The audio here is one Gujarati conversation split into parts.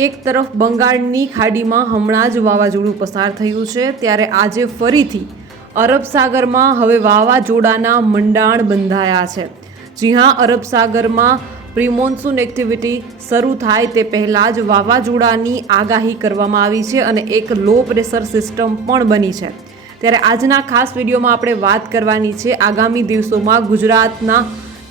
એક તરફ બંગાળની ખાડીમાં હમણાં જ વાવાઝોડું પસાર થયું છે, ત્યારે આજે ફરીથી અરબ સાગરમાં હવે વાવાઝોડાના મંડાણ બંધાયા છે। જી હા, અરબ સાગરમાં પ્રી-મોન્સૂન એક્ટિવિટી શરૂ થાય તે પહેલાં જ વાવાઝોડાની આગાહી કરવામાં આવી છે અને એક લો પ્રેશર સિસ્ટમ પણ બની છે। ત્યારે આજના ખાસ વિડીયોમાં આપણે વાત કરવાની છે આગામી દિવસોમાં ગુજરાતના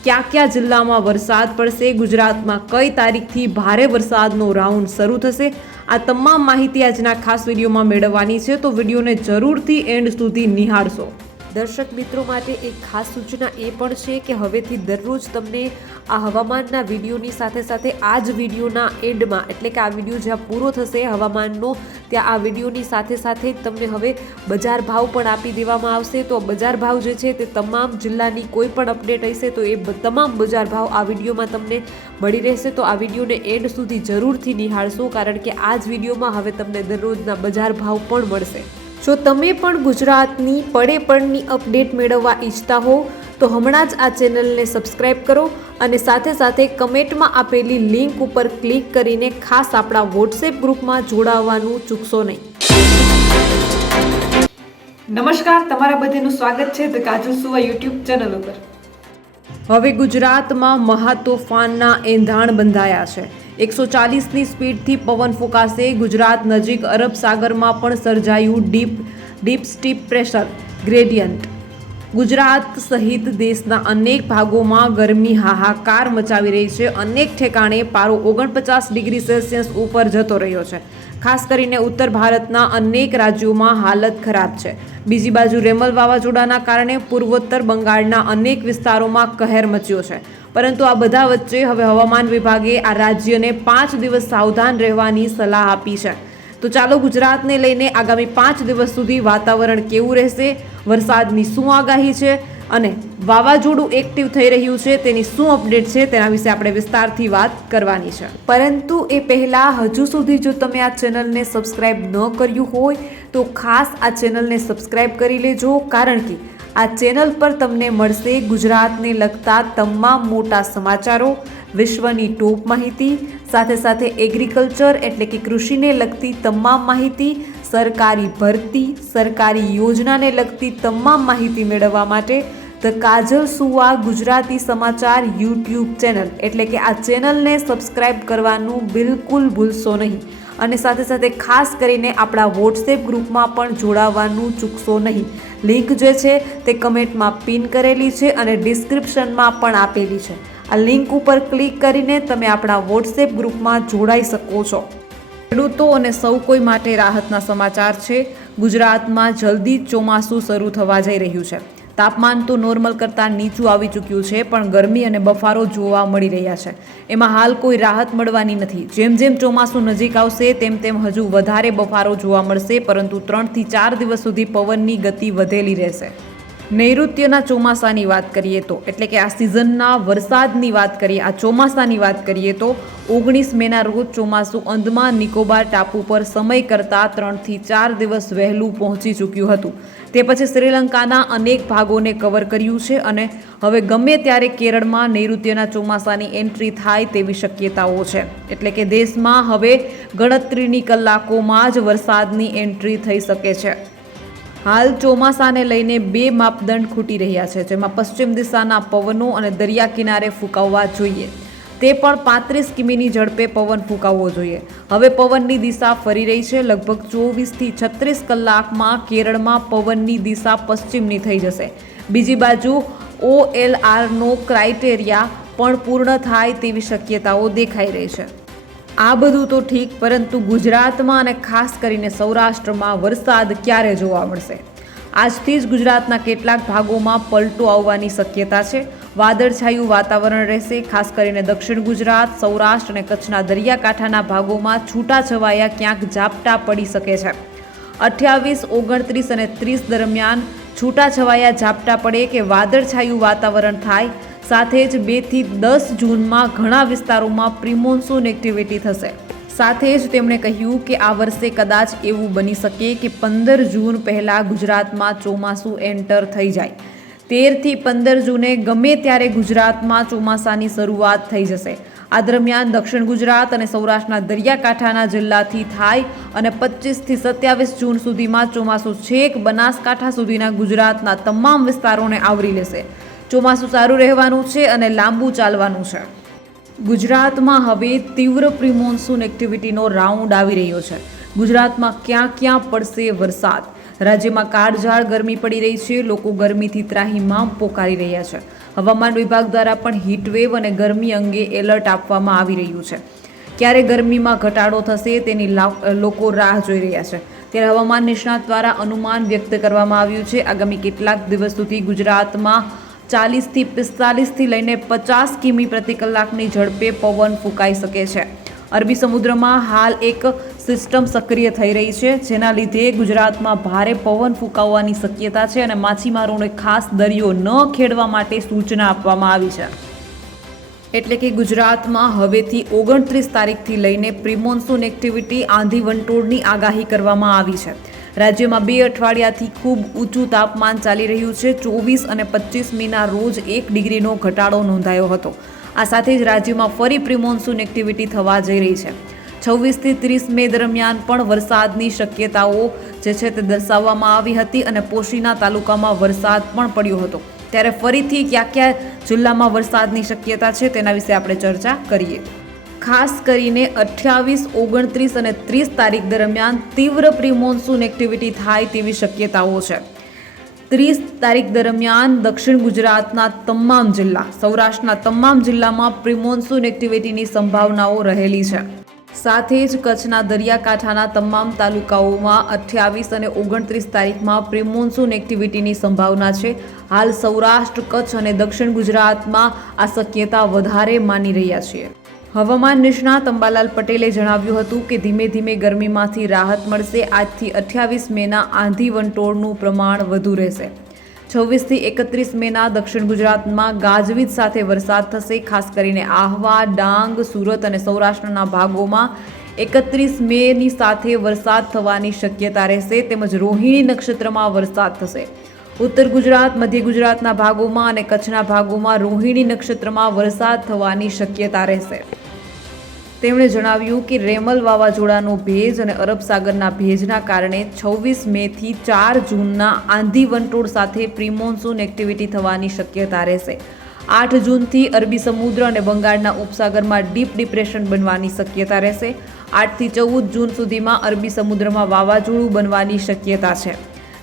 કયા જિલ્લામાં વરસાદ પડશે, ગુજરાતમાં કઈ તારીખથી ભારે વરસાદનો રાઉન્ડ શરૂ થશે, આ તમામ માહિતી આજના ખાસ વિડીયોમાં મેળવવાની છે, તો વિડીયોને જરૂરથી એન્ડ સુધી નિહાળશો। દર્શક મિત્રો માટે એક ખાસ સૂચના એ પણ છે કે હવેથી દરરોજ તમને આ હવામાનના વિડીયોની સાથે સાથે આ જ વિડીયોના એન્ડમાં, એટલે કે આ વિડીયો જ્યાં પૂરો થશે હવામાનનો, ત્યાં આ વિડીયોની સાથે સાથે તમને હવે બજાર ભાવ પણ આપી દેવામાં આવશે। તો બજાર ભાવ જે છે તે તમામ જિલ્લાની કોઈ પણ અપડેટ હશે તો એ તમામ બજાર ભાવ આ વિડીયોમાં તમને મળી રહેશે। તો આ વિડીયોને એન્ડ સુધી જરૂરથી નિહાળશો, કારણ કે આ જ વિડીયોમાં હવે તમને દરરોજના બજાર ભાવ પણ મળશે। જો તમે પણ ગુજરાતની પડે અપડેટ મેળવવા ઈચ્છતા હો તો હમણાં જ આ ચેનલને સબસ્ક્રાઇબ કરો અને સાથે સાથે કમેન્ટમાં આપેલી લિંક ઉપર ક્લિક કરીને ખાસ આપણા વોટ્સએપ ગ્રુપમાં જોડાવવાનું ચૂકશો નહીં। નમસ્કાર, તમારા બધાનું સ્વાગત છે ધ કાજલ સુવા યુટ્યુબ ચેનલ ઉપર। હવે ગુજરાતમાં મહાતોફાનના એંધાણ બંધાયા છે। 140ની સ્પીડથી પવન ફૂંકાશે। ગુજરાત નજીક અરબ સાગરમાં પણ સર્જાયું deep steep pressure gradient. Gujarat સહિત દેશના અનેક ભાગોમાં ગરમી હાહાકાર મચાવી રહી છે। અનેક ઠેકાણે પારો 49 ડિગ્રી સેલ્સિયસ ઉપર જતો રહ્યો છે। ખાસ કરીને ઉત્તર ભારતના અનેક રાજ્યોમાં હાલત ખરાબ છે। બીજી બાજુ રેમલ વાવાઝોડાના કારણે પૂર્વોત્તર બંગાળના અનેક વિસ્તારોમાં કહેર મચ્યો છે, પરંતુ આ બધા વચ્ચે હવે હવામાન વિભાગે આ રાજ્યને 5 દિવસ સાવધાન રહેવાની સલાહ આપી છે। તો ચાલો ગુજરાતને લઈને આગામી 5 દિવસ સુધી વાતાવરણ કેવું રહેશે, વરસાદની શું આગાહી છે અને વાવાઝોડું એક્ટિવ થઈ રહ્યું છે તેની શું અપડેટ છે તેના વિશે આપણે વિસ્તારથી વાત કરવાની છે। પરંતુ એ પહેલાં હજુ સુધી જો તમે આ ચેનલને સબસ્ક્રાઇબ ન કર્યું હોય તો ખાસ આ ચેનલને સબસ્ક્રાઇબ કરી લેજો, કારણ કે આ ચેનલ પર તમને મળશે ગુજરાતને લગતા તમામ મોટા સમાચારો, વિશ્વની ટોપ માહિતી, સાથે સાથે એગ્રીકલ્ચર એટલે કે કૃષિને લગતી તમામ માહિતી, સરકારી ભરતી, સરકારી યોજનાને લગતી તમામ માહિતી મેળવવા માટે ધ કાજલ સુવા ગુજરાતી સમાચાર યુટ્યુબ ચેનલ એટલે કે આ ચેનલને સબસ્ક્રાઇબ કરવાનું બિલકુલ ભૂલશો નહીં અને સાથે સાથે ખાસ કરીને આપણા વોટ્સએપ ગ્રુપમાં પણ જોડાવાનું ચૂકશો નહીં। લિંક જે છે તે કમેન્ટમાં પિન કરેલી છે અને ડિસ્ક્રિપ્શનમાં પણ આપેલી છે। આ લિંક ઉપર ક્લિક કરીને તમે આપણા વોટ્સએપ ગ્રુપમાં જોડાઈ શકો છો। ખેડૂતો અને સૌ કોઈ માટે રાહતના સમાચાર છે। ગુજરાતમાં જલ્દી ચોમાસું શરૂ થવા જઈ રહ્યું છે। તાપમાન તો નોર્મલ કરતાં નીચું આવી ચૂક્યું છે, પણ ગરમી અને બફારો જોવા મળી રહ્યા છે। એમાં હાલ કોઈ રાહત મળવાની નથી। જેમ જેમ ચોમાસું નજીક આવશે તેમ તેમ હજુ વધારે બફારો જોવા મળશે, પરંતુ 3 થી 4 દિવસ સુધી પવનની ગતિ વધેલી રહેશે। નૈઋત્યના ચોમાસાની વાત કરીએ તો, એટલે કે આ સિઝનના વરસાદની વાત કરીએ, આ ચોમાસાની વાત કરીએ તો 19 મેના રોજ ચોમાસું અંદમાન નિકોબાર ટાપુ પર સમય કરતાં 3 થી 4 દિવસ વહેલું પહોંચી ચૂક્યું હતું। તે પછી શ્રીલંકાના અનેક ભાગોને કવર કર્યું છે અને હવે ગમે ત્યારે કેરળમાં નૈઋત્યના ચોમાસાની એન્ટ્રી થાય તેવી શક્યતાઓ છે। એટલે કે દેશમાં હવે ગણતરીની કલાકોમાં જ વરસાદની એન્ટ્રી થઈ શકે છે। હાલ ચોમાસાને લઈને 2 માપદંડ ખૂટી રહ્યા છે, જેમાં પશ્ચિમ દિશાના પવનો અને દરિયા કિનારે ફૂંકાવવા જોઈએ, તે પણ 35 કિમીની ઝડપે પવન ફૂંકાવવો જોઈએ। હવે પવનની દિશા ફરી રહી છે। લગભગ 24 થી 36 કલાકમાં કેરળમાં પવનની દિશા પશ્ચિમની થઈ જશે। બીજી બાજુ OLRનો ક્રાઇટેરિયા પણ પૂર્ણ થાય તેવી શક્યતાઓ દેખાઈ રહી છે। આ બધું તો ઠીક, પરંતુ ગુજરાતમાં અને ખાસ કરીને સૌરાષ્ટ્રમાં વરસાદ ક્યારે જોવા મળશે? આજથી જ ગુજરાતના કેટલાક ભાગોમાં પલટો આવવાની શક્યતા છે। વાદળછાયું વાતાવરણ રહેશે। ખાસ કરીને દક્ષિણ ગુજરાત, સૌરાષ્ટ્ર અને કચ્છના દરિયાકાંઠાના ભાગોમાં છૂટાછવાયા ક્યાંક ઝાપટા પડી શકે છે। 28, 29 અને 30 દરમિયાન છૂટાછવાયા ઝાપટા પડે કે વાદળછાયું વાતાવરણ થાય, સાથે જ 2 થી 10 જૂનમાં ઘણા વિસ્તારોમાં પ્રી-મોન્સૂન એક્ટિવિટી થશે। સાથે જ તેમણે કહ્યું કે આ વર્ષે કદાચ એવું બની શકે કે 15 જૂન પહેલાં ગુજરાતમાં ચોમાસું એન્ટર થઈ જાય। 13 થી 15 જૂને ગમે ત્યારે ગુજરાતમાં ચોમાસાની શરૂઆત થઈ જશે। આ દરમિયાન દક્ષિણ ગુજરાત અને સૌરાષ્ટ્રના દરિયાકાંઠાના જિલ્લાથી થાય અને 25થી 27 જૂન સુધીમાં ચોમાસું છેક બનાસકાંઠા સુધીના ગુજરાતના તમામ વિસ્તારોને આવરી લેશે. ચોમાસું સારું રહેવાનું છે અને લાંબુ ચાલવાનું છે. ગુજરાતમાં હવે તીવ્ર પ્રી મોન્સૂન એક્ટિવિટીનો રાઉન્ડ આવી રહ્યો છે. ગુજરાતમાં ક્યાં ક્યાં પડશે વરસાદ? રાજ્યમાં કાળઝાળ ગરમી પડી રહી છે. લોકો ગરમીથી ત્રાહિમામ પોકારી રહ્યા છે. હવામાન વિભાગ દ્વારા પણ હીટવેવ અને ગરમી અંગે એલર્ટ આપવામાં આવી રહ્યું છે. ક્યારે ગરમીમાં ઘટાડો થશે તેની લોકો રાહ જોઈ રહ્યા છે. ત્યારે હવામાન નિષ્ણાત દ્વારા અનુમાન વ્યક્ત કરવામાં આવ્યું છે. આગામી કેટલાક દિવસ સુધી ગુજરાતમાં 40થી 45થી લઈને 50 કિમી પ્રતિ કલાકની ઝડપે પવન ફૂંકાઈ શકે છે. અરબી સમુદ્રમાં હાલ એક સિસ્ટમ સક્રિય થઈ રહી છે, જેના લીધે ગુજરાતમાં ભારે પવન ફૂંકાવાની શક્યતા છે અને માછીમારોને ખાસ દરિયો ન ખેડવા માટે સૂચના આપવામાં આવી છે. એટલે કે ગુજરાતમાં હવેથી 29 તારીખથી લઈને પ્રિમોન્સૂન એક્ટિવિટી આંધી વંટોળની આગાહી કરવામાં આવી છે. રાજ્યમાં 2 અઠવાડિયાથી ખૂબ ઊંચું તાપમાન ચાલી રહ્યું છે. 24 અને 25 મેના રોજ 1 ડિગ્રીનો ઘટાડો નોંધાયો હતો. આ સાથે જ રાજ્યમાં ફરી પ્રિમોન્સૂન એક્ટિવિટી થવા જઈ રહી છે. 26થી 30 મે દરમિયાન પણ વરસાદની શક્યતાઓ જે છે તે દર્શાવવામાં આવી હતી અને પોશીના તાલુકામાં વરસાદ પણ પડ્યો હતો. ત્યારે ફરીથી કયા જિલ્લામાં વરસાદની શક્યતા છે તેના વિશે આપણે ચર્ચા કરીએ. ખાસ કરીને 28, 29 અને 30 તારીખ દરમિયાન તીવ્ર પ્રી મોન્સૂન એક્ટિવિટી થાય તેવી શક્યતાઓ છે. 30 તારીખ દરમિયાન દક્ષિણ ગુજરાતના તમામ જિલ્લા, સૌરાષ્ટ્રના તમામ જિલ્લામાં પ્રી મોન્સૂન એક્ટિવિટીની સંભાવનાઓ રહેલી છે. સાથે જ કચ્છના દરિયાકાંઠાના તમામ તાલુકાઓમાં 28 અને 29 તારીખમાં પ્રી મોન્સૂન એક્ટિવિટીની સંભાવના છે. હાલ સૌરાષ્ટ્ર, કચ્છ અને દક્ષિણ ગુજરાતમાં આ શક્યતા વધારે માની રહ્યા છીએ. હવામાન નિષ્ણાત અંબાલાલ પટેલે જણાવ્યું હતું કે ધીમે ધીમે ગરમીમાંથી રાહત મળશે. આજથી 28 મેના આંધી વંટોળનું પ્રમાણ વધુ રહેશે. 26થી 31 મેના દક્ષિણ ગુજરાતમાં ગાજવીજ સાથે વરસાદ થશે. ખાસ કરીને આહવા, ડાંગ, સુરત અને સૌરાષ્ટ્રના ભાગોમાં 31 મેની સાથે વરસાદ થવાની શક્યતા રહેશે. તેમજ રોહિણી નક્ષત્રમાં વરસાદ થશે. ઉત્તર ગુજરાત, મધ્ય ગુજરાતના ભાગોમાં અને કચ્છના ભાગોમાં રોહિણી નક્ષત્રમાં વરસાદ થવાની શક્યતા રહેશે. તેમણે જણાવ્યું કે રેમલ વાવાઝોડાનો ભેજ અને અરબ સાગરના ભેજના કારણે 26 મેથી 4 જૂનના આંધી વંટોળ સાથે પ્રી મોન્સૂન એક્ટિવિટી થવાની શક્યતા રહેશે. 8 જૂનથી અરબી સમુદ્ર અને બંગાળના ઉપસાગરમાં ડીપ ડિપ્રેશન બનવાની શક્યતા રહેશે. 8થી 14 જૂન સુધીમાં અરબી સમુદ્રમાં વાવાઝોડું બનવાની શક્યતા છે.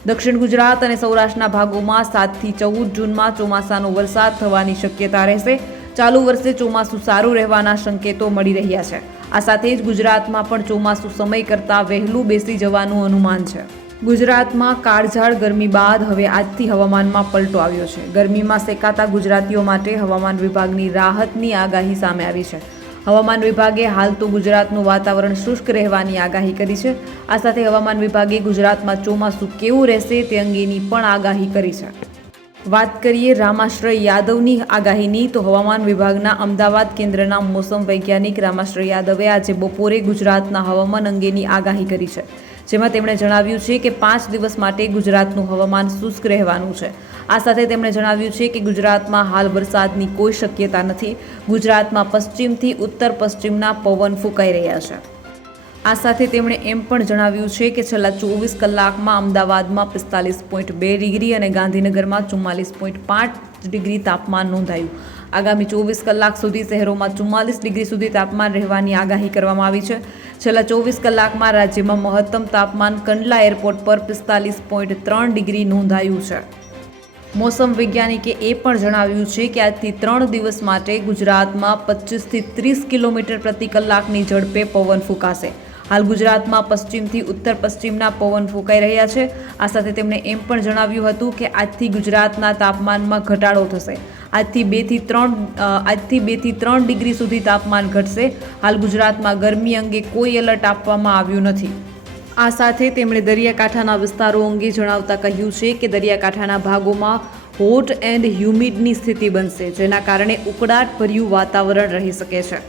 દક્ષિણ ગુજરાત અને સૌરાષ્ટ્રના ભાગોમાં 7થી 14 જૂનમાં ચોમાસાનો વરસાદ થવાની શક્યતા રહેશે. ચાલુ વર્ષે ચોમાસું સારું રહેવાના સંકેતો મળી રહ્યા છે. આ સાથે જ ગુજરાતમાં પણ ચોમાસું સમય કરતાં વહેલું બેસી જવાનું અનુમાન છે. ગુજરાતમાં કાળઝાળ ગરમી બાદ હવે આજથી હવામાનમાં પલટો આવ્યો છે. ગરમીમાં શેકાતા ગુજરાતીઓ માટે હવામાન વિભાગની રાહતની આગાહી સામે આવી છે. હવામાન વિભાગે હાલ તો ગુજરાતનું વાતાવરણ શુષ્ક રહેવાની આગાહી કરી છે. આ સાથે હવામાન વિભાગે ગુજરાતમાં ચોમાસું કેવું રહેશે તે અંગેની પણ આગાહી કરી છે. વાત કરીએ રામાશ્રય યાદવની આગાહીની, તો હવામાન વિભાગના અમદાવાદ કેન્દ્રના મોસમ વૈજ્ઞાનિક રામાશ્રય યાદવે આજે બપોરે ગુજરાતના હવામાન અંગેની આગાહી કરી છે. જેમાં તેમણે જણાવ્યું છે કે 5 દિવસ માટે ગુજરાતનું હવામાન શુષ્ક રહેવાનું છે. આ સાથે તેમણે જણાવ્યું છે કે ગુજરાતમાં હાલ વરસાદની કોઈ શક્યતા નથી. ગુજરાતમાં પશ્ચિમથી ઉત્તર પશ્ચિમના પવન ફૂંકાઈ રહ્યા છે. આ સાથે તેમણે એમ પણ જણાવ્યું છે કે છેલ્લા 24 કલાકમાં અમદાવાદમાં 45.2 ડિગ્રી અને ગાંધીનગરમાં 44.5 ડિગ્રી તાપમાન નોંધાયું. આગામી 24 કલાક સુધી શહેરોમાં 44 ડિગ્રી સુધી તાપમાન રહેવાની આગાહી કરવામાં આવી છે. છેલ્લા 24 કલાકમાં રાજ્યમાં મહત્તમ તાપમાન કંડલા એરપોર્ટ પર 45.3 ડિગ્રી નોંધાયું છે. મોસમ વૈજ્ઞાનિકે એ પણ જણાવ્યું છે કે આજથી 3 દિવસ માટે ગુજરાતમાં 25થી 30 કિલોમીટર પ્રતિ કલાકની ઝડપે પવન ફૂંકાશે. હાલ ગુજરાતમાં પશ્ચિમથી ઉત્તર પશ્ચિમના પવન ફૂંકાઈ રહ્યા છે. આ સાથે તેમણે એમ પણ જણાવ્યું હતું કે આજથી ગુજરાતના તાપમાનમાં ઘટાડો થશે. આજથી 2 થી 3 ડિગ્રી સુધી તાપમાન ઘટશે. હાલ ગુજરાતમાં ગરમી અંગે કોઈ એલર્ટ આપવામાં આવ્યું નથી. આ સાથે તેમણે દરિયાકાંઠાના વિસ્તારો અંગે જણાવતા કહ્યું છે કે દરિયાકાંઠાના ભાગોમાં હોટ એન્ડ હ્યુમિડની સ્થિતિ બનશે, જેના કારણે ઉકળાટભર્યું વાતાવરણ રહી શકે છે.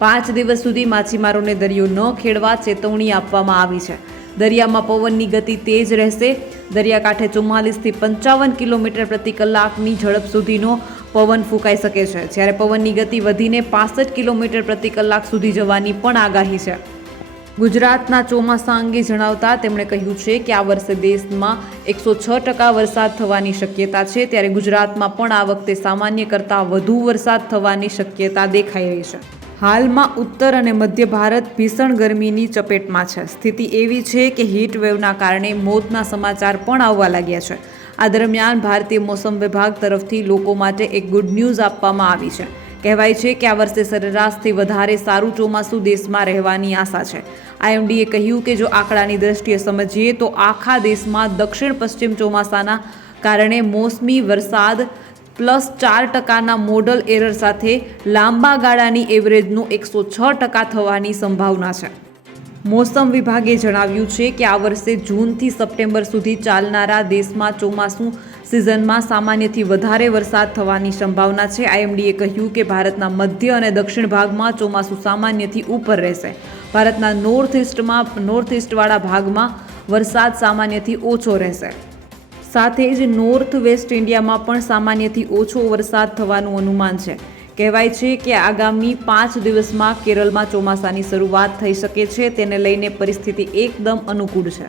5 દિવસ સુધી માછીમારોને દરિયો ન ખેડવા ચેતવણી આપવામાં આવી છે. દરિયામાં પવનની ગતિ તેજ રહેશે. દરિયાકાંઠે 44 થી 55 કિલોમીટર પ્રતિ કલાકની ઝડપ સુધીનો પવન ફૂંકાઈ શકે છે, જ્યારે પવનની ગતિ વધીને 65 કિલોમીટર પ્રતિ કલાક સુધી જવાની પણ આગાહી છે. ગુજરાતના ચોમાસા અંગે જણાવતા તેમણે કહ્યું છે કે આ વર્ષે દેશમાં 106% વરસાદ થવાની શક્યતા છે, ત્યારે ગુજરાતમાં પણ આ વખતે સામાન્ય કરતાં વધુ વરસાદ થવાની શક્યતા દેખાઈ રહી છે. હાલમાં ઉત્તર અને મધ્ય ભારત ભીષણ ગરમીની ચપેટમાં છે. સ્થિતિ એવી છે કે હીટ વેવના કારણે મોતના સમાચાર પણ આવવા લાગ્યા છે. આ દરમિયાન ભારતીય મોસમ વિભાગ તરફથી લોકો માટે એક ગુડ ન્યૂઝ આપવામાં આવી છે. કહેવાય છે કે આ વર્ષે સરેરાશથી વધારે સારું ચોમાસું દેશમાં રહેવાની આશા છે. IMDએ કહ્યું કે જો આંકડાની દ્રષ્ટિએ સમજીએ તો આખા દેશમાં દક્ષિણ પશ્ચિમ ચોમાસાના કારણે મોસમી વરસાદ +4%ના મોડલ એરર સાથે લાંબા ગાળાની એવરેજનું 106% થવાની સંભાવના છે. મોસમ વિભાગે જણાવ્યું છે કે આ વર્ષે જૂનથી સપ્ટેમ્બર સુધી ચાલનારા દેશમાં ચોમાસું સિઝનમાં સામાન્યથી વધારે વરસાદ થવાની સંભાવના છે. IMDએ કહ્યું કે ભારતના મધ્ય અને દક્ષિણ ભાગમાં ચોમાસું સામાન્યથી ઉપર રહેશે. ભારતના નોર્થ ઇસ્ટવાળા ભાગમાં વરસાદ સામાન્યથી ઓછો રહેશે. સાથે જ નોર્થ વેસ્ટ ઇન્ડિયામાં પણ સામાન્યથી ઓછો વરસાદ થવાનું અનુમાન છે. કહેવાય છે કે આગામી 5 દિવસમાં કેરળમાં ચોમાસાની શરૂઆત થઈ શકે છે. તેને લઈને પરિસ્થિતિ એકદમ અનુકૂળ છે.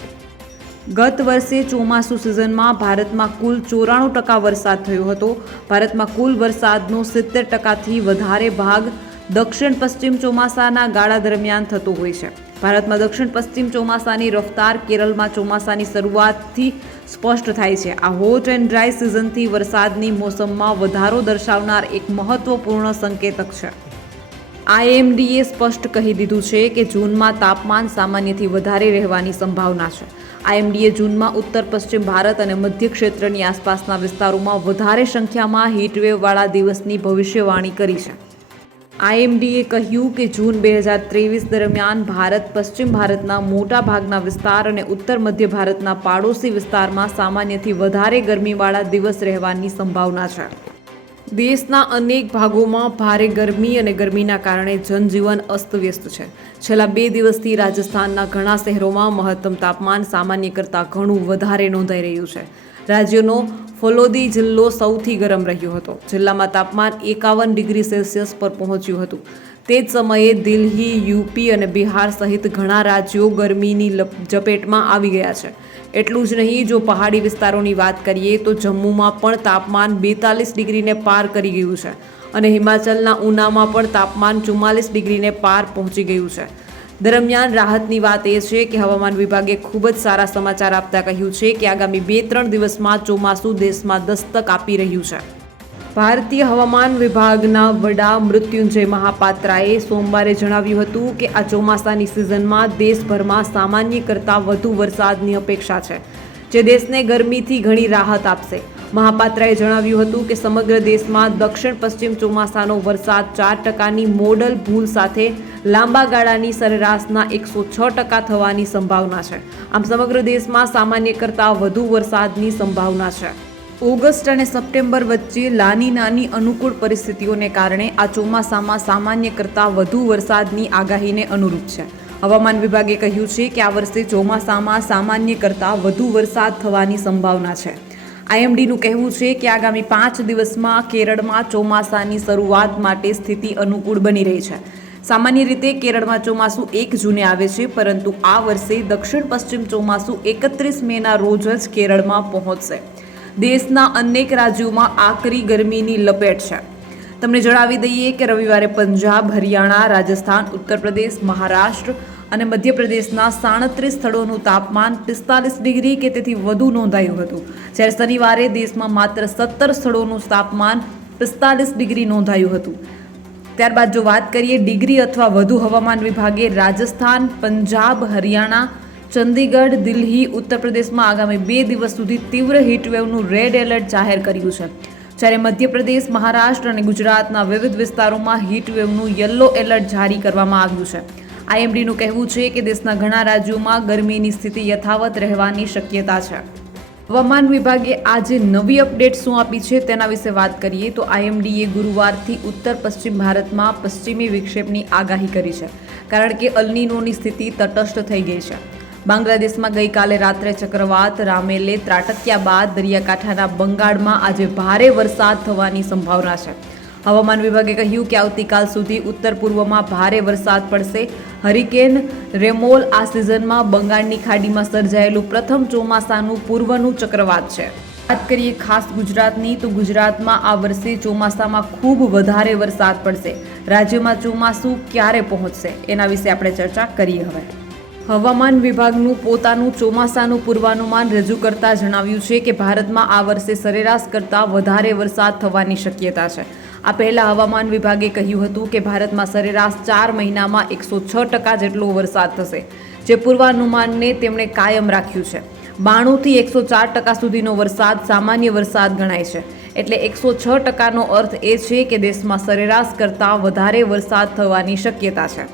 ગત વર્ષે ચોમાસું સિઝનમાં ભારતમાં કુલ 94% વરસાદ થયો હતો. ભારતમાં કુલ વરસાદનો 70%થી વધારે ભાગ દક્ષિણ પશ્ચિમ ચોમાસાના ગાળા દરમિયાન થતો હોય છે. ભારતમાં દક્ષિણ પશ્ચિમ ચોમાસાની રફતાર કેરળમાં ચોમાસાની શરૂઆતથી સ્પષ્ટ થાય છે. આ હોટ એન્ડ ડ્રાય સિઝનથી વરસાદની મોસમમાં વધારો દર્શાવનાર એક મહત્વપૂર્ણ સંકેતક છે. IMDએ સ્પષ્ટ કહી દીધું છે કે જૂનમાં તાપમાન સામાન્યથી વધારે રહેવાની સંભાવના છે. IMDએ જૂનમાં ઉત્તર પશ્ચિમ ભારત અને મધ્ય ક્ષેત્રની આસપાસના વિસ્તારોમાં વધારે સંખ્યામાં હીટવેવવાળા દિવસની ભવિષ્યવાણી કરી છે. IMDએ કહ્યું કે જૂન 2023 દરમિયાન પશ્ચિમ ભારતના મોટા ભાગના વિસ્તાર અને ઉત્તર મધ્ય ભારતના પાડોશી વિસ્તારમાં સામાન્યથી વધારે ગરમીવાળા દિવસ રહેવાની સંભાવના છે. દેશના અનેક ભાગોમાં ભારે ગરમી અને ગરમીના કારણે જનજીવન અસ્તવ્યસ્ત છે. છેલ્લા 2 દિવસથી રાજસ્થાનના ઘણા શહેરોમાં મહત્તમ તાપમાન સામાન્ય કરતાં ઘણું વધારે નોંધાઈ રહ્યું છે. રાજ્યનો ફલોદી જિલ્લો સૌથી ગરમ રહ્યો હતો. જિલ્લામાં તાપમાન 51 ડિગ્રી સેલ્સિયસ પર પહોંચ્યું હતું. તે જ સમયે દિલ્હી, UP અને બિહાર સહિત ઘણા રાજ્યો ગરમીની ઝપેટમાં આવી ગયા છે. એટલું જ નહીં, જો પહાડી વિસ્તારોની વાત કરીએ તો જમ્મુમાં પણ તાપમાન 42 ડિગ્રીને પાર કરી ગયું છે અને હિમાચલના ઉનામાં પણ તાપમાન 44 ડિગ્રીને પાર પહોંચી ગયું છે. દરમિયાન રાહતની વાત એ છે કે હવામાન વિભાગે ખૂબ જ સારા સમાચાર આપતા કહ્યું છે કે આગામી 2-3 દિવસમાં ચોમાસું દેશમાં દસ્તક આપી રહ્યું છે. ભારતીય હવામાન વિભાગના વડા મૃત્યુંજય મહાપાત્રાએ સોમવારે જણાવ્યું હતું કે આ ચોમાસાની સિઝનમાં દેશભરમાં સામાન્ય કરતાં વધુ વરસાદની અપેક્ષા છે, જે દેશને ગરમીથી ઘણી રાહત આપશે. મહાપાત્રાએ જણાવ્યું હતું કે સમગ્ર દેશમાં દક્ષિણ પશ્ચિમ ચોમાસાનો વરસાદ 4%ની મોડલ ભૂલ સાથે લાંબા ગાળાની સરેરાશના 106% થવાની સંભાવના છે. આમ સમગ્ર દેશમાં સામાન્ય કરતાં વધુ વરસાદની સંભાવના છે. ઓગસ્ટ અને સપ્ટેમ્બર વચ્ચે નાની અનુકૂળ પરિસ્થિતિઓને કારણે આ ચોમાસામાં સામાન્ય કરતાં વધુ વરસાદની આગાહીને અનુરૂપ છે. હવામાન વિભાગે કહ્યું છે કે આ વર્ષે ચોમાસામાં સામાન્ય કરતાં વધુ વરસાદ થવાની સંભાવના છે. IMDનું કહેવું છે કે આગામી 5 દિવસમાં કેરળમાં ચોમાસાની શરૂઆત માટે સ્થિતિ અનુકૂળ બની રહી છે. સામાન્ય રીતે કેરળમાં ચોમાસું 1 જૂને આવે છે, પરંતુ આ વર્ષે દક્ષિણ પશ્ચિમ ચોમાસું 31 મેના રોજ જ કેરળમાં પહોંચશે. દેશના અનેક રાજ્યોમાં આકરી ગરમીની લપેટ છે. તમને જણાવી દઈએ કે રવિવારે પંજાબ, હરિયાણા, રાજસ્થાન, ઉત્તર પ્રદેશ, મહારાષ્ટ્ર અને મધ્યપ્રદેશના 37 સ્થળોનું તાપમાન 45 ડિગ્રી કે તેથી વધુ નોંધાયું હતું, જ્યારે શનિવારે દેશમાં માત્ર 17 સ્થળોનું તાપમાન 45 ડિગ્રી નોંધાયું હતું. ત્યારબાદ જો વાત કરીએ ડિગ્રી અથવા વધુ, હવામાન વિભાગે રાજસ્થાન, પંજાબ, હરિયાણા, ચંદીગઢ, દિલ્હી, ઉત્તર પ્રદેશમાં આગામી 2 દિવસ સુધી તીવ્ર હીટવેવનું રેડ એલર્ટ જાહેર કર્યું છે, જ્યારે મધ્યપ્રદેશ, મહારાષ્ટ્ર અને ગુજરાતના વિવિધ વિસ્તારોમાં હીટવેવનું યલો એલર્ટ જારી કરવામાં આવ્યું છે. IMDનું કહેવું છે કે દેશના ઘણા રાજ્યોમાં ગરમીની સ્થિતિ યથાવત રહેવાની શક્યતા છે. હવામાન વિભાગે આજે નવી અપડેટ શું આપી છે તેના વિશે વાત કરીએ તો IMDએ ગુરુવારથી ઉત્તર પશ્ચિમ ભારતમાં પશ્ચિમી વિક્ષેપની આગાહી કરી છે, કારણ કે અલ નીનોની સ્થિતિ તટસ્થ થઈ ગઈ છે. બાંગ્લાદેશમાં ગઈકાલે રાત્રે ચક્રવાત રામેલે ત્રાટક્યા બાદ દરિયાકાંઠાના બંગાળમાં આજે ભારે વરસાદ થવાની સંભાવના છે. હવામાન વિભાગે કહ્યું કે આવતીકાલ સુધી ઉત્તર પૂર્વમાં ભારે વરસાદ પડશે. હરિકેન રેમોલ આ સિઝનમાં બંગાળની ખાડીમાં સર્જાયેલું પ્રથમ ચોમાસાનું પૂર્વનું ચક્રવાત છે. વાત કરીએ ખાસ ગુજરાતની, તો ગુજરાતમાં આ વર્ષે ચોમાસામાં ખૂબ વધારે વરસાદ પડશે. રાજ્યમાં ચોમાસું ક્યારે પહોંચશે એના વિશે આપણે ચર્ચા કરીએ. હવે હવામાન વિભાગનું પોતાનું ચોમાસાનું પૂર્વાનુમાન રજૂ કરતા જણાવ્યું છે કે ભારતમાં આ વર્ષે સરેરાશ કરતાં વધારે વરસાદ થવાની શક્યતા છે. આ પહેલા હવામાન વિભાગે કહ્યું હતું કે ભારતમાં સરેરાશ 4 મહિનામાં 106% જેટલો વરસાદ થશે, જે પૂર્વાનુમાનને તેમણે કાયમ રાખ્યું છે. 92 થી 104% સુધીનો વરસાદ સામાન્ય વરસાદ ગણાય છે. એટલે 106%નો અર્થ એ છે કે દેશમાં સરેરાશ કરતાં વધારે વરસાદ થવાની શક્યતા છે.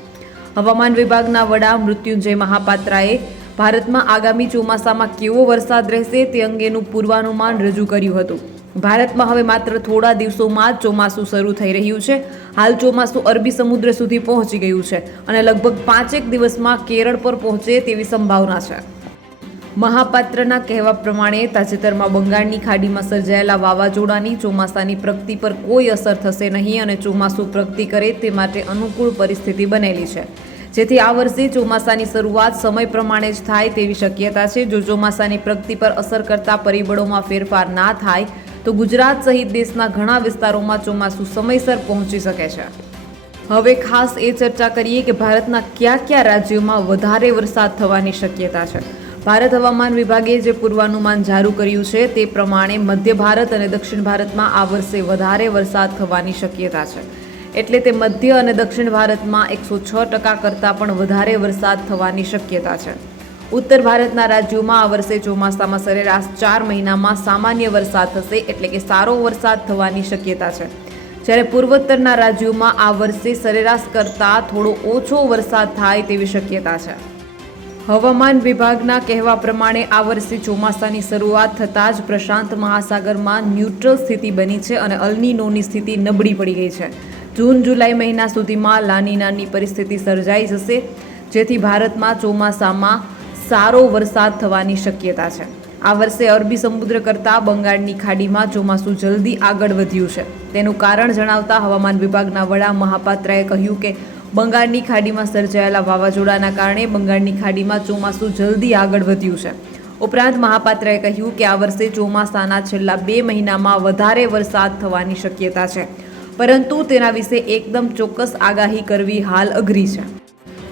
હવામાન વિભાગના વડા મૃત્યુંજય મહાપાત્રાએ ભારતમાં આગામી ચોમાસામાં કેવો વરસાદ રહેશે તે અંગેનું પૂર્વાનુમાન રજૂ કર્યું હતું. ભારતમાં હવે માત્ર થોડા દિવસોમાં જ ચોમાસું શરૂ થઈ રહ્યું છે. હાલ ચોમાસું અરબી સમુદ્ર સુધી પહોંચી ગયું છે અને લગભગ 5 દિવસમાં કેરળ પર પહોંચે તેવી સંભાવના છે. મહાપાત્રના કહેવા પ્રમાણે તાજેતરમાં બંગાળની ખાડીમાં સર્જાયેલા વાવાઝોડાની ચોમાસાની પ્રગતિ પર કોઈ અસર થશે નહીં અને ચોમાસું પ્રગતિ કરે તે માટે અનુકૂળ પરિસ્થિતિ બનેલી છે, જેથી આ વર્ષે ચોમાસાની શરૂઆત સમય પ્રમાણે જ થાય તેવી શક્યતા છે. જો ચોમાસાની પ્રગતિ પર અસર કરતા પરિબળોમાં ફેરફાર ના થાય તો ગુજરાત સહિત દેશના ઘણા વિસ્તારોમાં ચોમાસું સમયસર પહોંચી શકે છે. હવે ખાસ એ ચર્ચા કરીએ કે ભારતના કયા રાજ્યોમાં વધારે વરસાદ થવાની શક્યતા છે. ભારત હવામાન વિભાગે જે પૂર્વાનુમાન જારી કર્યું છે તે પ્રમાણે મધ્ય ભારત અને દક્ષિણ ભારતમાં આ વર્ષે વધારે વરસાદ થવાની શક્યતા છે. એટલે તે મધ્ય અને દક્ષિણ ભારતમાં 106% કરતાં પણ વધારે વરસાદ થવાની શક્યતા છે. ઉત્તર ભારતના રાજ્યોમાં આ વર્ષે ચોમાસામાં સરેરાશ 4 મહિનામાં સામાન્ય વરસાદ થશે, એટલે કે સારો વરસાદ થવાની શક્યતા છે. જ્યારે પૂર્વોત્તરના રાજ્યોમાં આ વર્ષે સરેરાશ કરતાં થોડો ઓછો વરસાદ થાય તેવી શક્યતા છે. હવામાન વિભાગના કહેવા પ્રમાણે આ વર્ષે ચોમાસાની શરૂઆત થતાં જ પ્રશાંત મહાસાગરમાં ન્યુટ્રલ સ્થિતિ બની છે અને અલ નીનોની સ્થિતિ નબળી પડી ગઈ છે. જૂન-જુલાઈ મહિના સુધીમાં લાનીનાની પરિસ્થિતિ સર્જાઈ જશે, જેથી ભારતમાં ચોમાસામાં સારો વરસાદ થવાની શક્યતા છે. આ વર્ષે અરબી સમુદ્ર કરતાં બંગાળની ખાડીમાં ચોમાસું જલ્દી આગળ વધ્યું છે. તેનું કારણ જણાવતા હવામાન વિભાગના વડા મહાપાત્રાએ કહ્યું કે બંગાળની ખાડીમાં સર્જાયેલા વાવાઝોડાના કારણે બંગાળની ખાડીમાં ચોમાસું જલ્દી આગળ વધ્યું છે. ઉપરાંત મહાપાત્રાએ કહ્યું કે આ વર્ષે ચોમાસાના છેલ્લા 2 મહિનામાં વધારે વરસાદ થવાની શક્યતા છે, પરંતુ તેના વિશે એકદમ ચોક્કસ આગાહી કરવી હાલ અઘરી છે.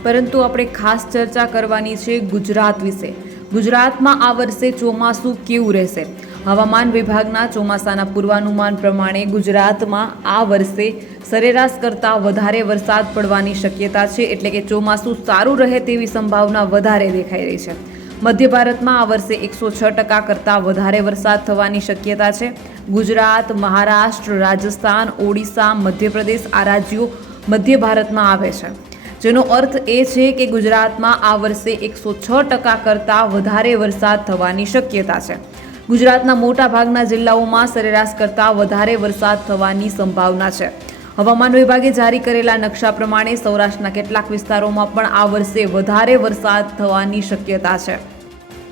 પરંતુ આપણે ખાસ ચર્ચા કરવાની છે ગુજરાત વિશે. ગુજરાતમાં આ વર્ષે ચોમાસું કેવું રહેશે? હવામાન વિભાગના ચોમાસાના પૂર્વાનુમાન પ્રમાણે ગુજરાતમાં આ વર્ષે સરેરાશ કરતાં વધારે વરસાદ પડવાની શક્યતા છે, એટલે કે ચોમાસું સારું રહે તેવી સંભાવના વધારે દેખાઈ રહી છે. મધ્ય ભારતમાં આ વર્ષે 106% કરતાં વધારે વરસાદ થવાની શક્યતા છે. ગુજરાત, મહારાષ્ટ્ર, રાજસ્થાન, ઓડિશા, મધ્યપ્રદેશ આ રાજ્યો મધ્ય ભારતમાં આવે છે, જેનો અર્થ એ છે કે ગુજરાતમાં આ વર્ષે 106% કરતાં વધારે વરસાદ થવાની શક્યતા છે. ગુજરાતના મોટા ભાગના જિલ્લાઓમાં સરેરાશ કરતાં વધારે વરસાદ થવાની સંભાવના છે. હવામાન વિભાગે જારી કરેલા નકશા પ્રમાણે સૌરાષ્ટ્રના કેટલાક વિસ્તારોમાં પણ આ વર્ષે વધારે વરસાદ થવાની શક્યતા છે.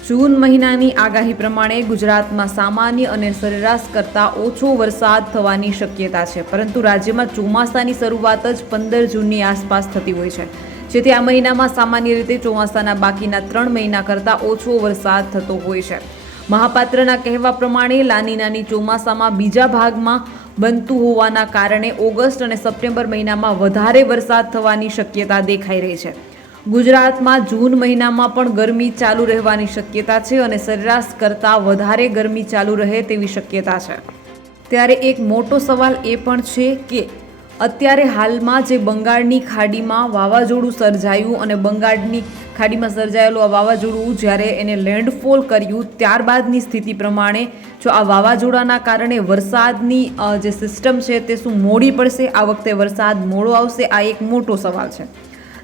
જૂન મહિનાની આગાહી પ્રમાણે ગુજરાતમાં સામાન્ય અને સરેરાશ કરતાં ઓછો વરસાદ થવાની શક્યતા છે, પરંતુ રાજ્યમાં ચોમાસાની શરૂઆત જ 15 જૂનની આસપાસ થતી હોય છે, જેથી આ મહિનામાં સામાન્ય રીતે ચોમાસાના બાકીના 3 મહિના કરતાં ઓછો વરસાદ થતો હોય છે. મહાપાત્રના કહેવા પ્રમાણે લાનીનાની ચોમાસામાં બીજા ભાગમાં બનતું હોવાના કારણે ઓગસ્ટ અને સપ્ટેમ્બર મહિનામાં વધારે વરસાદ થવાની શક્યતા દેખાઈ રહી છે. ગુજરાતમાં જૂન મહિનામાં પણ ગરમી ચાલુ રહેવાની શક્યતા છે અને સરેરાશ કરતાં વધારે ગરમી ચાલુ રહે તેવી શક્યતા છે. ત્યારે એક મોટો સવાલ એ પણ છે કે અત્યારે હાલમાં જે બંગાળની ખાડીમાં વાવાઝોડું સર્જાયું અને બંગાળની ખાડીમાં સર્જાયેલું આ વાવાઝોડું જ્યારે એને લેન્ડફોલ કર્યું ત્યારબાદની સ્થિતિ પ્રમાણે જો આ વાવાઝોડાના કારણે વરસાદની જે સિસ્ટમ છે તે શું મોડી પડશે, આ વખતે વરસાદ મોડો આવશે, આ એક મોટો સવાલ છે.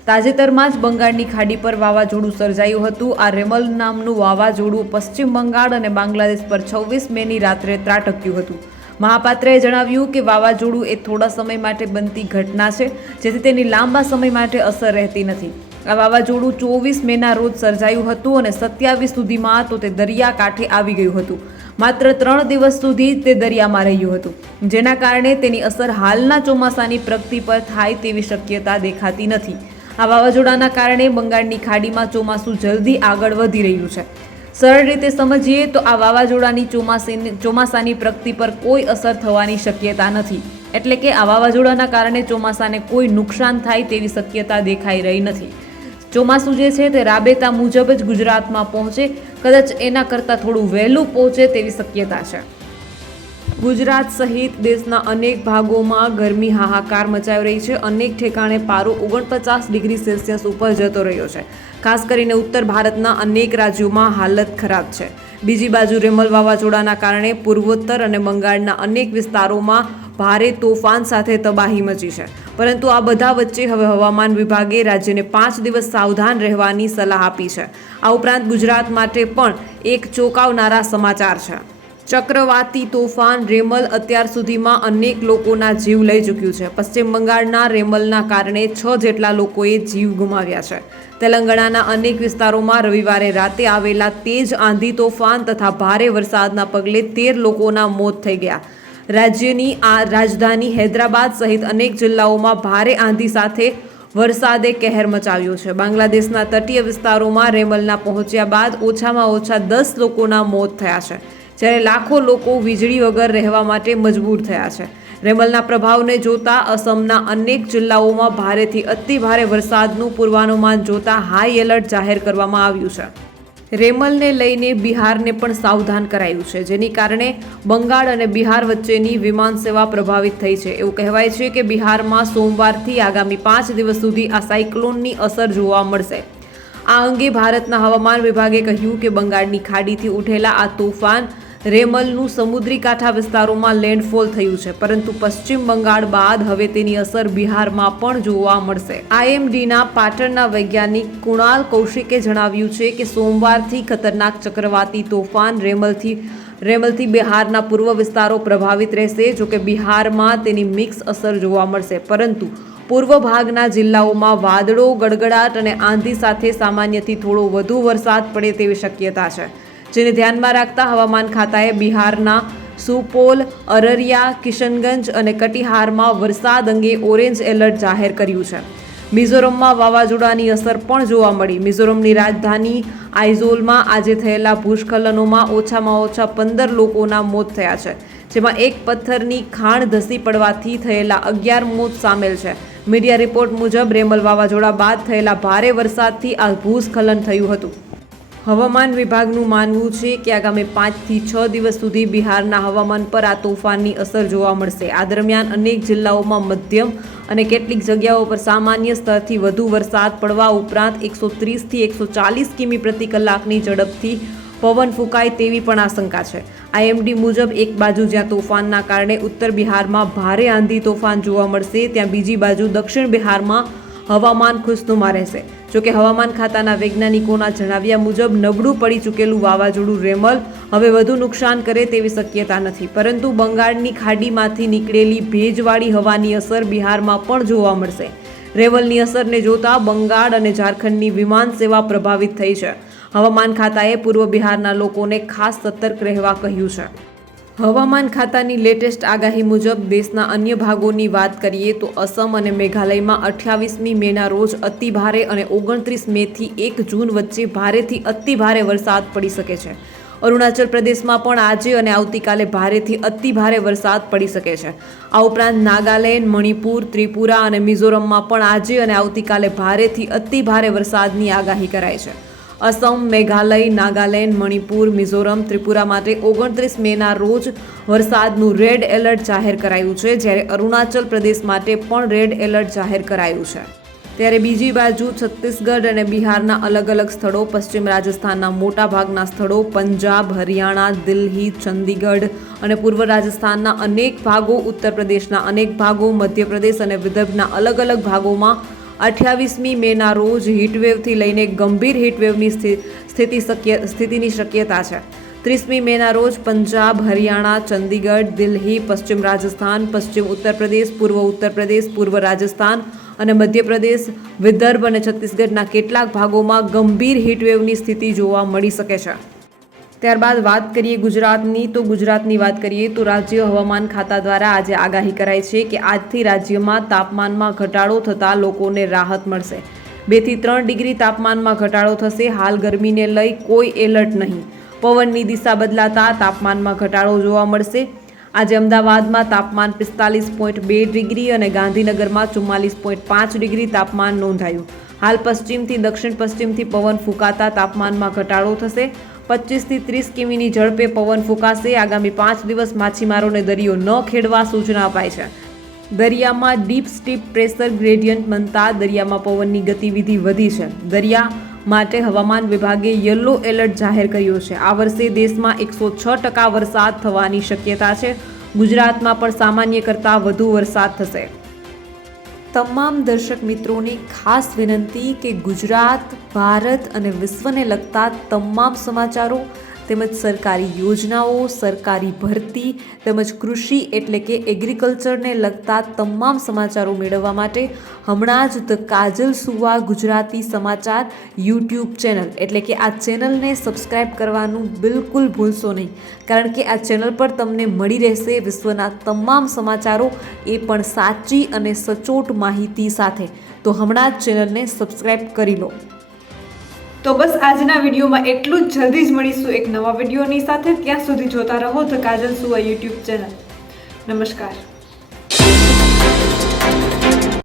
તાજેતરમાં જ બંગાળની ખાડી પર વાવાઝોડું સર્જાયું હતું. આ રેમલ નામનું વાવાઝોડું પશ્ચિમ બંગાળ અને બાંગ્લાદેશ પર 26 મેની રાત્રે ત્રાટક્યું હતું. મહાપાત્રએ જણાવ્યું કે વાવાઝોડું એ થોડા સમય માટે બનતી ઘટના છે, જેથી તેની લાંબા સમય માટે અસર રહેતી નથી. આ વાવાઝોડું 24 મેના રોજ સર્જાયું હતું અને 27 સુધીમાં તો તે દરિયાકાંઠે આવી ગયું હતું. માત્ર 3 દિવસ સુધી તે દરિયામાં રહ્યું હતું, જેના કારણે તેની અસર હાલના ચોમાસાની પ્રગતિ પર થાય તેવી શક્યતા દેખાતી નથી. આ વાવાઝોડાના કારણે બંગાળની ખાડીમાં ચોમાસું જલ્દી આગળ વધી રહ્યું છે. સરળ રીતે સમજીએ તો આ વાવાઝોડાની ચોમાસાની પ્રગતિ પર કોઈ અસર થવાની શક્યતા નથી. એટલે કે આ વાવાઝોડાના કારણે ચોમાસાને કોઈ નુકસાન થાય તેવી શક્યતા દેખાઈ રહી નથી. ચોમાસું જે છે તે રાબેતા મુજબ જ ગુજરાતમાં પહોંચે, કદાચ એના કરતાં થોડું વહેલું પહોંચે તેવી શક્યતા છે. ગુજરાત સહિત દેશના અનેક ભાગોમાં ગરમી હાહાકાર મચાવી રહી છે. અનેક ઠેકાણે પારો 49 ડિગ્રી સેલ્સિયસ ઉપર જતો રહ્યો છે. ખાસ કરીને ઉત્તર ભારતના અનેક રાજ્યોમાં હાલત ખરાબ છે. બીજી બાજુ રેમલ વાવાઝોડાના કારણે પૂર્વોત્તર અને બંગાળના અનેક વિસ્તારોમાં ભારે તોફાન સાથે તબાહી મચી છે. પરંતુ આ બધા વચ્ચે હવે હવામાન વિભાગે રાજ્યને 5 દિવસ સાવધાન રહેવાની સલાહ આપી છે. આ ઉપરાંત ગુજરાત માટે પણ એક ચોંકાવનારા સમાચાર છે. ચક્રવાતી તોફાન રેમલ અત્યાર સુધીમાં અનેક લોકોના જીવ લઈ ચૂક્યું છે. પશ્ચિમ બંગાળના રેમલના કારણે 6 જેટલા લોકોએ જીવ ગુમાવ્યા છે. તેલંગાણાના અનેક વિસ્તારોમાં રવિવારે રાતે આવેલા તેજ આંધી તોફાન તથા ભારે વરસાદના પગલે 13 લોકોના મોત થઈ ગયા. રાજ્યની આ રાજધાની હૈદરાબાદ સહિત અનેક જિલ્લાઓમાં ભારે આંધી સાથે વરસાદે કહેર મચાવ્યો છે. બાંગ્લાદેશના તટીય વિસ્તારોમાં રેમલના પહોંચ્યા બાદ ઓછામાં ઓછા 10 લોકોના મોત થયા છે, જ્યારે લાખો લોકો વીજળી વગર રહેવા માટે મજબૂર થયા છે. રેમલના પ્રભાવને જોતા અસમના અનેક જિલ્લાઓમાં ભારેથી અતિ ભારે વરસાદનું પૂર્વાનુમાન જોતા હાઈ એલર્ટ જાહેર કરવામાં આવ્યું છે. રેમલને લઈને બિહારને પણ સાવધાન કરાયું છે, જેની કારણે બંગાળ અને બિહાર વચ્ચેની વિમાન સેવા પ્રભાવિત થઈ છે. એવું કહેવાય છે કે બિહારમાં સોમવારથી આગામી 5 દિવસ સુધી આ સાયક્લોનની અસર જોવા મળશે. આ અંગે ભારતના હવામાન વિભાગે કહ્યું કે બંગાળની ખાડીથી ઉઠેલા આ તોફાન રેમલનું સમુદ્રી કાંઠા વિસ્તારોમાં લેન્ડફોલ થયું છે, પરંતુ પશ્ચિમ બંગાળ બાદ હવે તેની અસર બિહારમાં પણ જોવા મળશે. IMDના પાટણના વૈજ્ઞાનિક કુણાલ કૌશિકે જણાવ્યું છે કે સોમવારથી ખતરનાક ચક્રવાતી તોફાન રેમલથી બિહારના પૂર્વ વિસ્તારો પ્રભાવિત રહેશે. જોકે બિહારમાં તેની મિક્સ અસર જોવા મળશે, પરંતુ પૂર્વ ભાગના જિલ્લાઓમાં વાદળો, ગડગડાટ અને આંધી સાથે સામાન્યથી થોડો વધુ વરસાદ પડે તેવી શક્યતા છે, જેને ધ્યાનમાં રાખતા હવામાન ખાતાએ બિહારના સુપોલ, અરરિયા, કિશનગંજ અને કટિહારમાં વરસાદ અંગે ઓરેન્જ એલર્ટ જાહેર કર્યું છે. મિઝોરમમાં વાવાઝોડાની અસર પણ જોવા મળી. મિઝોરમની રાજધાની આઇઝોલમાં આજે થયેલા ભૂસ્ખલનોમાં ઓછામાં ઓછા 15 લોકોના મોત થયા છે, જેમાં એક પથ્થરની ખાણ ધસી પડવાથી થયેલા 11 મોત સામેલ છે. મીડિયા રિપોર્ટ મુજબ રેમલ વાવાઝોડા બાદ થયેલા ભારે વરસાદથી આ ભૂસ્ખલન થયું હતું. હવામાન વિભાગનું માનવું છે કે આગામી 5 થી 6 દિવસ સુધી બિહારના હવામાન પર આ તોફાનની અસર જોવા મળશે. આ દરમિયાન અનેક જિલ્લાઓમાં મધ્યમ અને કેટલીક જગ્યાઓ પર સામાન્ય સ્તરથી વધુ વરસાદ પડવા ઉપરાંત 130 થી 140 કિમી પ્રતિ કલાકની ઝડપથી પવન ફૂંકાય તેવી પણ આશંકા છે. IMD મુજબ એક બાજુ જ્યાં તોફાનના કારણે ઉત્તર બિહારમાં ભારે આંધી તોફાન જોવા મળશે, ત્યાં બીજી બાજુ દક્ષિણ બિહારમાં હવામાન ખુશનુમા રહેશે. જોકે હવામાન ખાતાના વૈજ્ઞાનિકોના જણાવ્યા મુજબ નબળું પડી ચૂકેલું વાવાઝોડું રેમલ હવે વધુ નુકસાન કરે તેવી શક્યતા નથી, પરંતુ બંગાળની ખાડીમાંથી નીકળેલી ભેજવાળી હવાની અસર બિહારમાં પણ જોવા મળશે. રેમલની અસરને જોતા બંગાળ અને ઝારખંડની વિમાન સેવા પ્રભાવિત થઈ છે. હવામાન ખાતાએ પૂર્વ બિહારના લોકોને ખાસ સતર્ક રહેવા કહ્યું છે. હવામાન ખાતાની લેટેસ્ટ આગાહી મુજબ દેશના અન્ય ભાગોની વાત કરીએ તો અસમ અને મેઘાલયમાં 28મી મેના રોજ અતિભારે અને 29 મેથી 1 જૂન વચ્ચે ભારેથી અતિભારે વરસાદ પડી શકે છે. અરુણાચલ પ્રદેશમાં પણ આજે અને આવતીકાલે ભારેથી અતિભારે વરસાદ પડી શકે છે. આ ઉપરાંત નાગાલેન્ડ, મણિપુર, ત્રિપુરા અને મિઝોરમમાં પણ આજે અને આવતીકાલે ભારેથી અતિભારે વરસાદની આગાહી કરાઈ છે. અસમ, મેઘાલય, નાગાલેન્ડ, મણિપુર, મિઝોરમ, ત્રિપુરા માટે 29 મેના રોજ વરસાદનું રેડ એલર્ટ જાહેર કરાયું છે, જ્યારે અરુણાચલ પ્રદેશ માટે પણ રેડ એલર્ટ જાહેર કરાયું છે. ત્યારે બીજી બાજુ છત્તીસગઢ અને બિહારના અલગ અલગ સ્થળો, પશ્ચિમ રાજસ્થાનના મોટાભાગના સ્થળો, પંજાબ, હરિયાણા, દિલ્હી, ચંદીગઢ અને પૂર્વ રાજસ્થાનના અનેક ભાગો, ઉત્તર પ્રદેશના અનેક ભાગો, મધ્યપ્રદેશ અને વિદર્ભના અલગ અલગ ભાગોમાં 28મી મેના રોજ હીટવેવથી લઈને ગંભીર હીટવેવની સ્થિતિની શક્યતા છે. 30મી મેના રોજ પંજાબ, હરિયાણા, ચંદીગઢ, દિલ્હી, પશ્ચિમ રાજસ્થાન, પશ્ચિમ ઉત્તર પ્રદેશ, પૂર્વ રાજસ્થાન અને મધ્યપ્રદેશ, વિદર્ભ અને છત્તીસગઢના કેટલાક ભાગોમાં ગંભીર હીટવેવની સ્થિતિ જોવા મળી શકે છે. ત્યારબાદ વાત કરીએ ગુજરાતની વાત કરીએ તો રાજ્ય હવામાન ખાતા દ્વારા આજે આગાહી કરાઈ છે કે આજથી રાજ્યમાં તાપમાનમાં ઘટાડો થતાં લોકોને રાહત મળશે. 2 થી 3 ડિગ્રી તાપમાનમાં ઘટાડો થશે. હાલ ગરમીને લઈ કોઈ એલર્ટ નહીં. પવનની દિશા બદલાતા તાપમાનમાં ઘટાડો જોવા મળશે. આજે અમદાવાદમાં તાપમાન 45.2 ડિગ્રી અને ગાંધીનગરમાં 44.5 ડિગ્રી તાપમાન નોંધાયું. હાલ પશ્ચિમથી દક્ષિણ પશ્ચિમથી પવન ફૂંકાતા તાપમાનમાં ઘટાડો થશે. 25 થી 30 કિમીની ઝડપે પવન ફૂંકાશે. આગામી 5 દિવસ માછીમારોને દરિયો ન ખેડવા સૂચના અપાઈ છે. દરિયામાં ડીપ સ્ટીપ પ્રેશર ગ્રેડિયન્ટ બનતા દરિયામાં પવનની ગતિવિધિ વધી છે. દરિયા માટે હવામાન વિભાગે યલો એલર્ટ જાહેર કર્યો છે. આ વર્ષે દેશમાં 106% વરસાદ થવાની શક્યતા છે. ગુજરાતમાં પણ સામાન્ય કરતાં વધુ વરસાદ થશે. તમામ દર્શક મિત્રોને ખાસ વિનંતી કે ગુજરાત, ભારત અને વિશ્વને લગતા તમામ સમાચારો તેમજ સરકારી યોજનાઓ, સરકારી ભરતી તેમજ કૃષિ એટલે કે એગ્રીકલ્ચરને લગતા તમામ સમાચારો મેળવવા માટે હમણાં જ ધ કાજલ સુવા ગુજરાતી સમાચાર યુટ્યુબ ચેનલ એટલે કે આ ચેનલને સબસ્ક્રાઈબ કરવાનું બિલકુલ ભૂલશો નહીં, કારણ કે આ ચેનલ પર તમને મળી રહેશે વિશ્વના તમામ સમાચારો, એ પણ સાચી અને સચોટ માહિતી સાથે. તો હમણાં જ ચેનલને સબસ્ક્રાઈબ કરી લો. તો બસ આજના વિડીયોમાં એટલું જ. જલ્દી જ મળીશું એક નવા વિડીયોની સાથે. ત્યાં સુધી જોતા રહો ધ કાજલ સુવા યુટ્યુબ ચેનલ. નમસ્કાર.